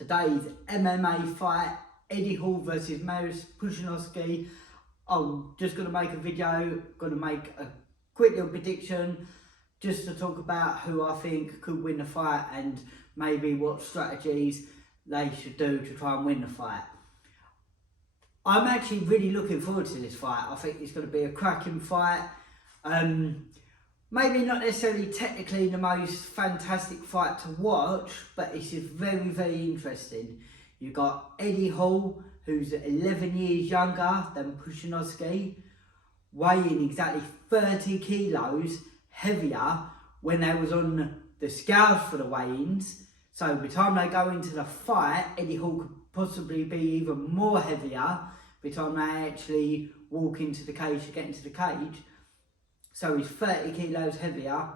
today's MMA fight, Eddie Hall versus Mariusz Pudzianowski. I'm just going to make a video, going to make a quick little prediction just to talk about who I think could win the fight and maybe what strategies they should do to try and win the fight. I'm actually really looking forward to this fight. I think it's going to be a cracking fight. Maybe not necessarily technically the most fantastic fight to watch, but it's just very, very interesting. You've got Eddie Hall, who's 11 years younger than Pushinowski, weighing exactly 30 kilos heavier when they was on the scales for the weigh-ins. So by the time they go into the fight, Eddie Hall could possibly be even more heavier by the time they actually walk into the cage to get into the cage. So he's 30 kilos heavier,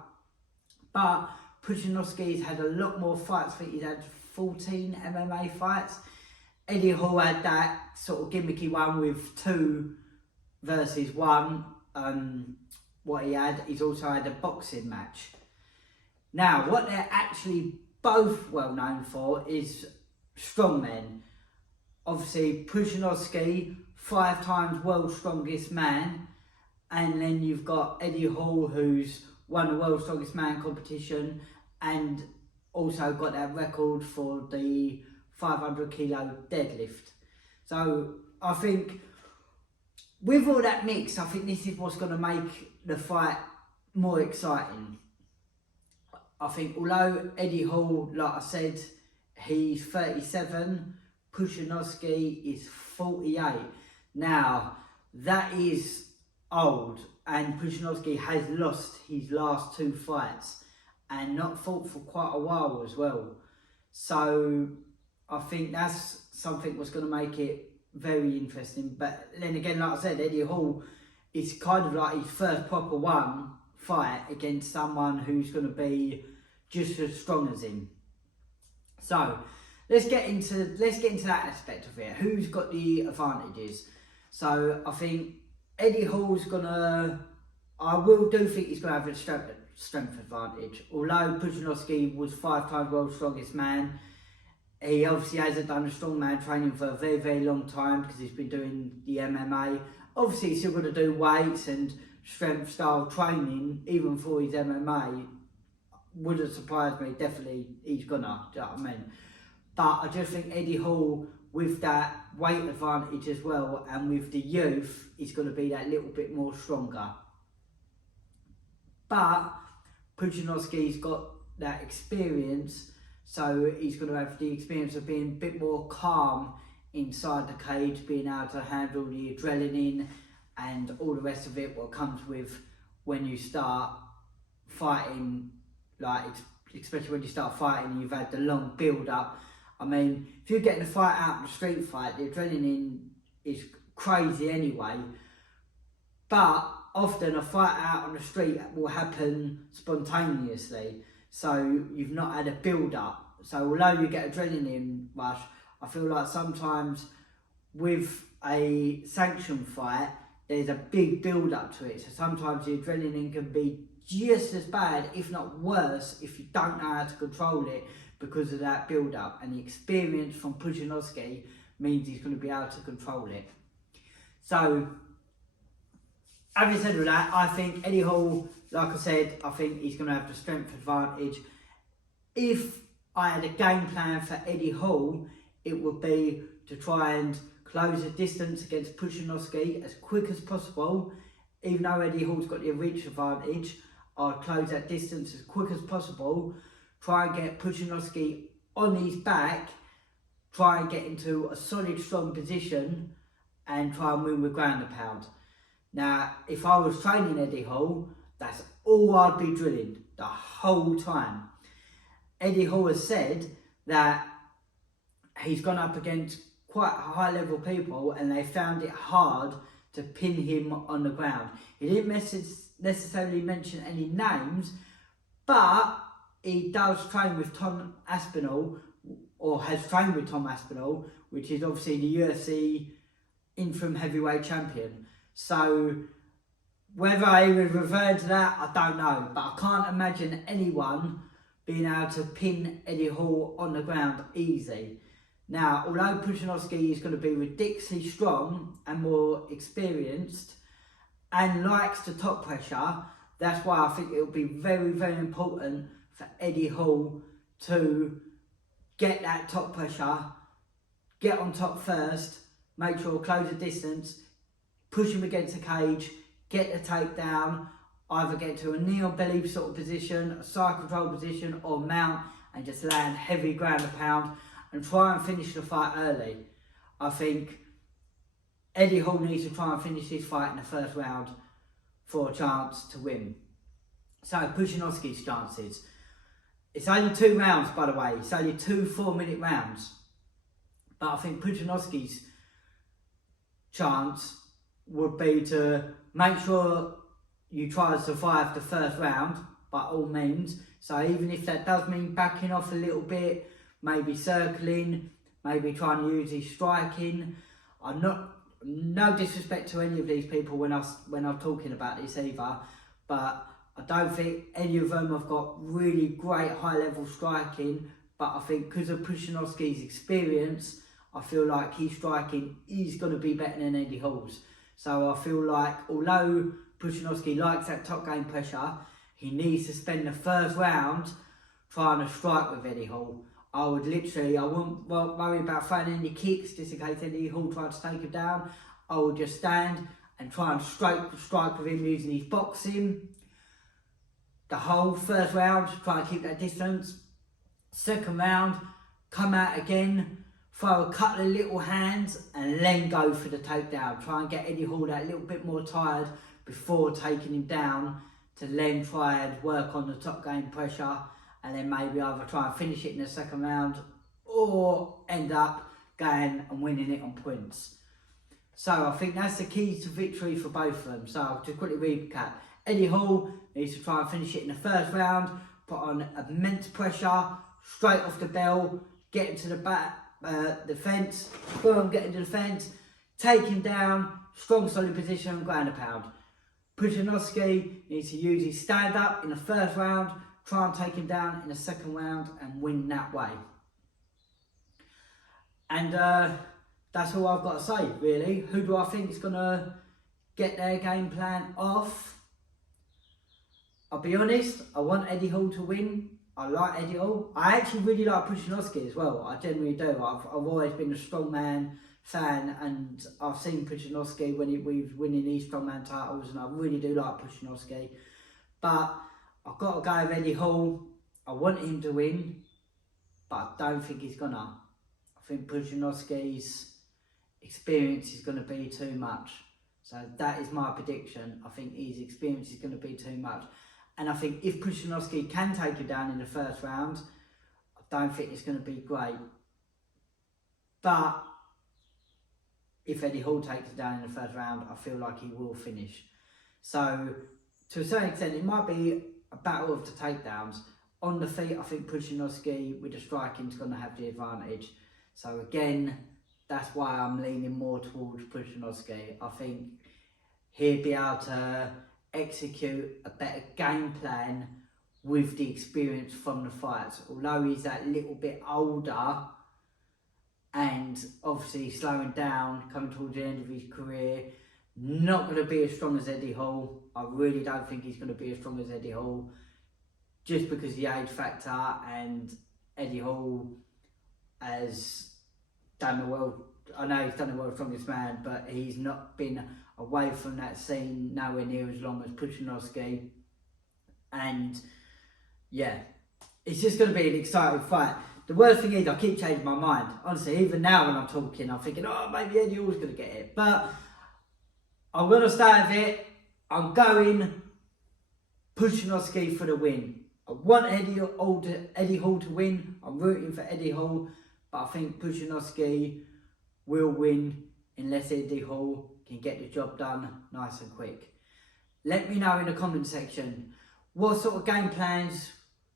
but Pushinowski's had a lot more fights. I think he's had 14 MMA fights. Eddie Hall had that sort of gimmicky one with 2 versus 1. What he had, he's also had a boxing match. Now, what they're actually both well known for is strongmen. Obviously, Pushinowski, 5 times world's strongest man. And then you've got Eddie Hall, who's won the World's Strongest Man competition and also got that record for the 500 kilo deadlift. So I think with all that mix, I think this is what's going to make the fight more exciting. I think although Eddie Hall, like I said, he's 37, Pushinowski is 48. Now, that is old, and Pushinowski has lost his last 2 fights and not fought for quite a while as well. So I think that's something that's going to make it very interesting. But then again, like I said, Eddie Hall is kind of like his first proper fight against someone who's going to be just as strong as him. So let's get into that aspect of it. Who's got the advantages? So I think Eddie Hall's do think he's gonna have a strength advantage. Although Pushinowski was 5 times world's strongest man, he obviously hasn't done a strongman training for a very, very long time because he's been doing the MMA. Obviously, he's still got to do weights and strength style training, even for his MMA. Wouldn't surprise me, definitely he's gonna, do you know what I mean? But I just think Eddie Hall, with that weight advantage as well, and with the youth, he's going to be that little bit more stronger. But Pushinowski's got that experience, so he's going to have the experience of being a bit more calm inside the cage, being able to handle the adrenaline and all the rest of it, what comes with when you start fighting, like especially when you start fighting and you've had the long build up. I mean, if you're getting a fight out in a street fight, the adrenaline is crazy anyway. But often a fight out on the street will happen spontaneously. So you've not had a build up. So although you get adrenaline rush, I feel like sometimes with a sanctioned fight, there's a big build up to it. So sometimes the adrenaline can be just as bad, if not worse, if you don't know how to control it, because of that build-up. And the experience from Pushinowski means he's going to be able to control it. So, having said all that, I think Eddie Hall, like I said, I think he's going to have the strength advantage. If I had a game plan for Eddie Hall, it would be to try and close the distance against Pushinowski as quick as possible. Even though Eddie Hall's got the reach advantage, I'd close that distance as quick as possible. Try and get Pushinowski on his back, try and get into a solid, strong position and try and win with ground and pound. Now, if I was training Eddie Hall, that's all I'd be drilling the whole time. Eddie Hall has said that he's gone up against quite high level people and they found it hard to pin him on the ground. He didn't necessarily mention any names, but he does train with Tom Aspinall, or has trained with Tom Aspinall, which is obviously the UFC interim heavyweight champion. So whether he was referring to that, I don't know. But I can't imagine anyone being able to pin Eddie Hall on the ground easy. Now, although Pushinowski is going to be ridiculously strong and more experienced and likes the top pressure, that's why I think it will be very, very important for Eddie Hall to get that top pressure, get on top first, make sure close the distance, push him against the cage, get the takedown, either get to a knee or belly sort of position, a side control position, or mount and just land heavy ground and pound and try and finish the fight early. I think Eddie Hall needs to try and finish his fight in the first round for a chance to win. So Pushinowski's chances. It's only 2 rounds, by the way. It's only 2 4-minute rounds. But I think Pushinowski's chance would be to make sure you try to survive the first round by all means. So even if that does mean backing off a little bit, maybe circling, maybe trying to use his striking. I'm not, no disrespect to any of these people when I'm talking about this either, but I don't think any of them have got really great high level striking. But I think because of Pushinowski's experience, I feel like his striking is going to be better than Eddie Hall's. So I feel like although Pushinowski likes that top game pressure, he needs to spend the first round trying to strike with Eddie Hall. I wouldn't worry about throwing any kicks just in case Eddie Hall tried to take him down. I would just stand and try and strike with him using his boxing. The whole first round, try and keep that distance. Second round, come out again, throw a couple of little hands and then go for the takedown. Try and get Eddie Hall that little bit more tired before taking him down, to then try and work on the top game pressure, and then maybe either try and finish it in the second round or end up going and winning it on points. So I think that's the key to victory for both of them. So to quickly recap, Eddie Hall needs to try and finish it in the first round, put on immense pressure, straight off the bell, get him to the back, the fence, boom, get into the fence, take him down, strong solid position, ground and pound. Pushinowski needs to use his stand up in the first round, try and take him down in the second round and win that way. And that's all I've got to say really. Who do I think is going to get their game plan off? I'll be honest, I want Eddie Hall to win. I like Eddie Hall. I actually really like Pushinowski as well. I genuinely do. I've always been a strongman fan, and I've seen Pushinowski when he was winning these strongman titles, and I really do like Pushinowski. But I've got to go with Eddie Hall. I want him to win, but I don't think he's gonna. I think Pushinowski's experience is going to be too much. So that is my prediction. I think his experience is going to be too much. And I think if Pushinowski can take him down in the first round, I don't think it's going to be great. But if Eddie Hall takes him down in the first round, I feel like he will finish. So to a certain extent, it might be a battle of the takedowns. On the feet, I think Pushinowski with the striking is going to have the advantage. So again, that's why I'm leaning more towards Pushinowski. I think he'll be able to execute a better game plan with the experience from the fights. Although he's that little bit older and obviously slowing down, coming towards the end of his career, not going to be as strong as Eddie Hall. I really don't think he's going to be as strong as Eddie Hall, just because of the age factor, and Eddie Hall has done the world. I know he's done the world's strongest man, but he's not been away from that scene nowhere near as long as Pushinowski. And yeah, it's just going to be an exciting fight. The worst thing is I keep changing my mind. Honestly, even now when I'm talking, I'm thinking, oh, maybe Eddie Hall's going to get it. But I'm going to stay with it. I'm going Pushinowski for the win. I want Eddie Hall to win. I'm rooting for Eddie Hall. But I think Pushinowski will win unless Eddie Hall can get the job done nice and quick. Let me know in the comment section, what sort of game plans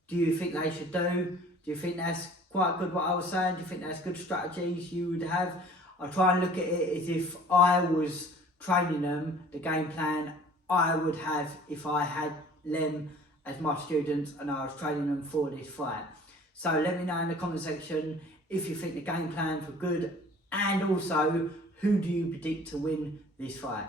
do you think they should do? Do you think that's quite good what I was saying? Do you think that's good strategies you would have? I try and look at it as if I was training them, the game plan I would have if I had them as my students and I was training them for this fight. So let me know in the comment section if you think the game plans were good, and also who do you predict to win this fight?